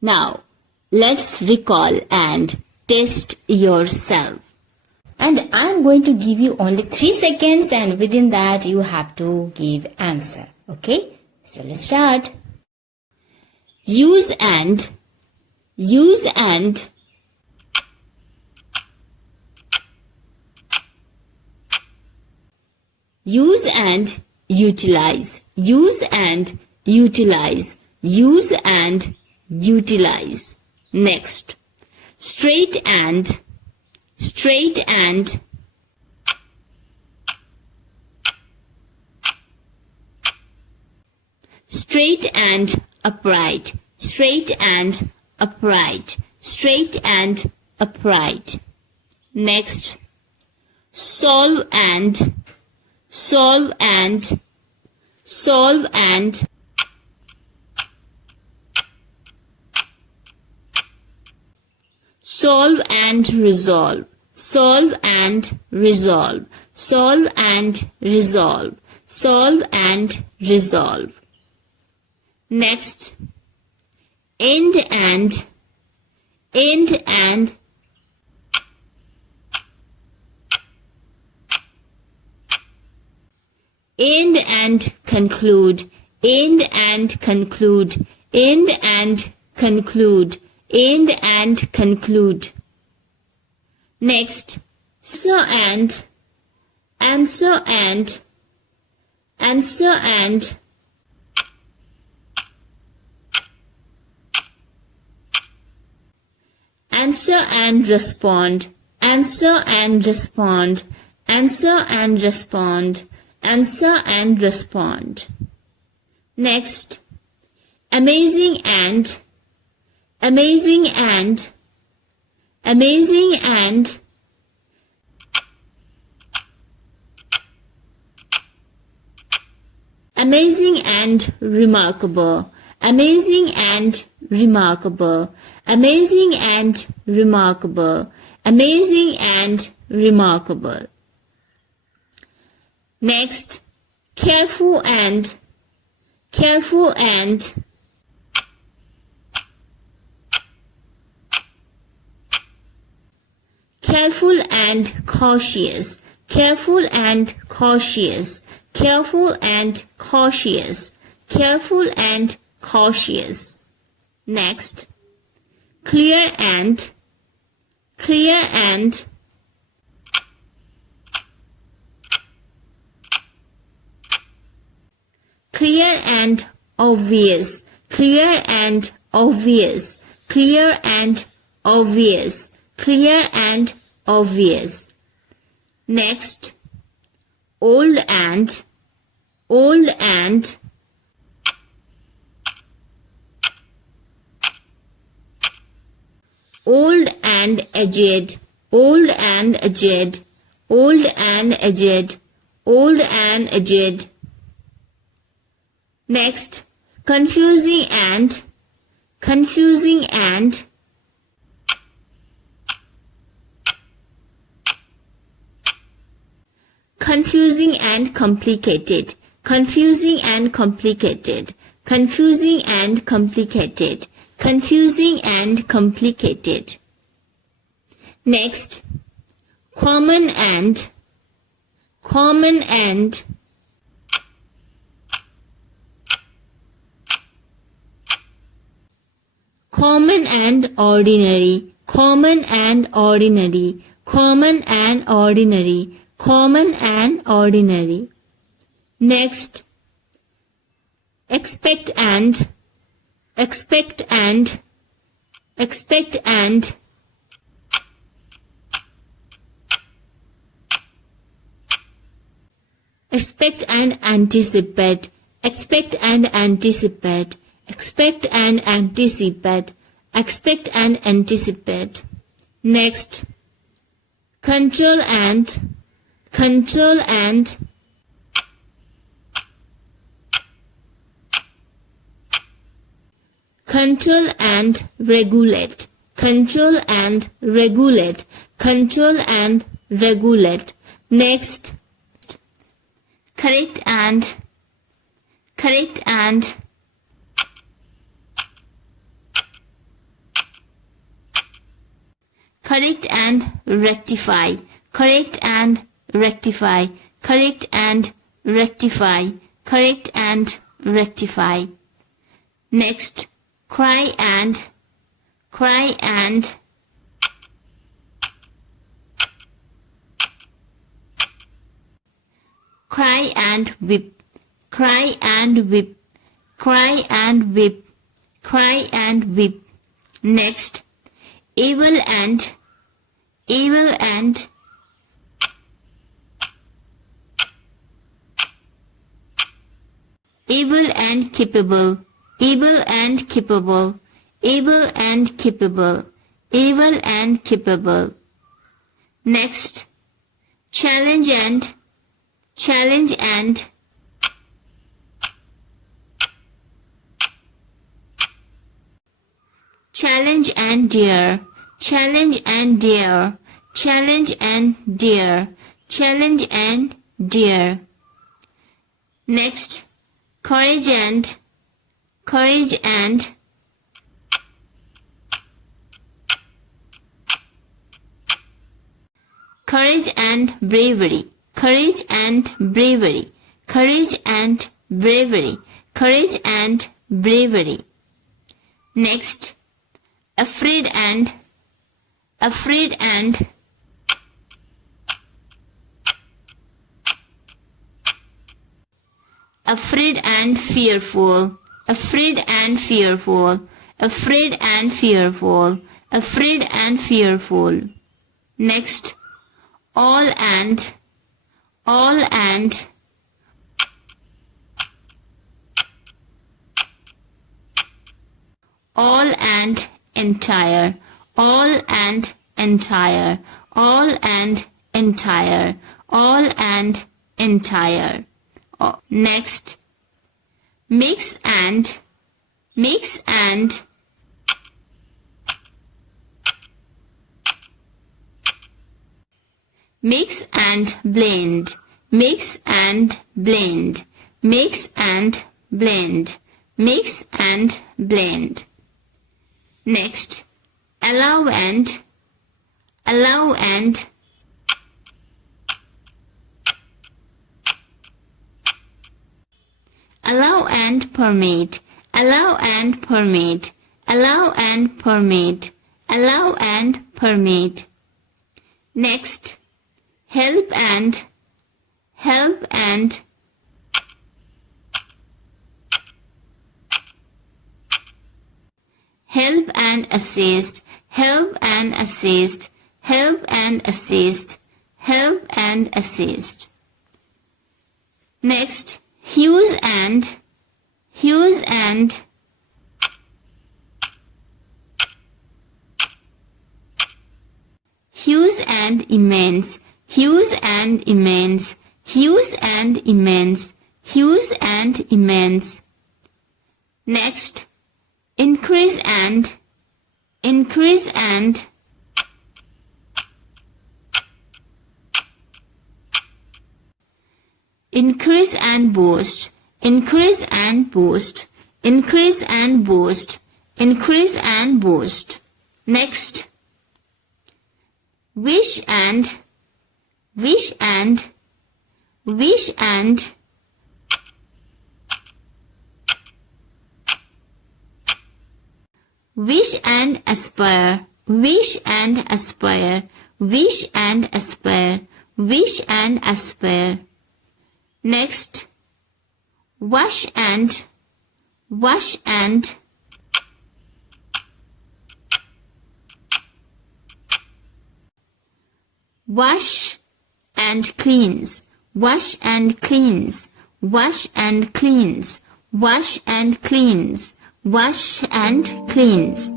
Now, let's recall and test yourself. And I'm going to give you only 3 seconds, and within that you have to give answer. Okay? So let's start. Use and. Use and. Use and utilize. Use and utilize. Use and utilize. Next. Straight and. Straight and. Straight and upright. Straight and upright. Straight and upright. Next. Solve and. Solve and. Solve and. Solve and resolve. Solve and resolve. Solve and resolve. Solve and resolve. Next. End and. End and. End and conclude. End and conclude. End and conclude. End and conclude. Next. So and. Answer and. Answer and. Answer and respond. Answer and respond. Answer and respond. Answer and respond. Next. Amazing and. Amazing and. Amazing and. Amazing and remarkable. Amazing and remarkable. Amazing and remarkable. Amazing and remarkable. Next. Careful and. Careful and. Careful and cautious. Careful and cautious. Careful and cautious. Careful and cautious. Next. Clear and. Clear and. Clear and obvious. Clear and obvious. Clear and obvious. Clear and obvious. Next. Old and. Old and. Old and aged. Old and aged. Old and aged. Old and aged. Next. Confusing and. Confusing and. Confusing and complicated. Confusing and complicated. Confusing and complicated. Confusing and complicated. Next. Common and. Common and. Common and ordinary. Common and ordinary. Common and ordinary. Common and ordinary. Next. Expect and. Expect and. Expect and. Expect and anticipate. Expect and anticipate. Expect and anticipate. Expect and anticipate. Next. Control and. Control and. Control and regulate. Control and regulate. Control and regulate. Next. Correct and. Correct and. correct and rectify, correct and rectify, correct and rectify, correct and rectify. Next, cry and cry and cry and whip, cry and whip, cry and whip, cry and whip. Next, able and able and able and capable, able and capable, able and capable, able and capable. Next, challenge and challenge and challenge and dare, challenge and dare, challenge and dare, challenge and dare. Next, courage and courage and courage and bravery, courage and bravery, courage and bravery, courage and bravery. Next, afraid and afraid and afraid and fearful, afraid and fearful, afraid and fearful, afraid and fearful. Next, all and all and all and entire, all and entire, all and entire, all and entire. Next, mix and mix and mix and blend, mix and blend, mix and blend, mix and blend. Next, allow and allow and allow and permit, allow and permit, allow and permit, allow and permit. Next, help and help and help and assist, help and assist, help and assist, help and assist. Next, use and use and use and immense, use and immense, use and immense, use and immense. Next, increase and increase and increase and boost, increase and boost, increase and boost, increase and boost. Next, wish and wish and wish and wish and aspire, wish and aspire, wish and aspire, wish and aspire. Next, wash and wash and wash and cleanse, wash and cleanse, wash and cleanse, wash and cleanse, wash and cleanse.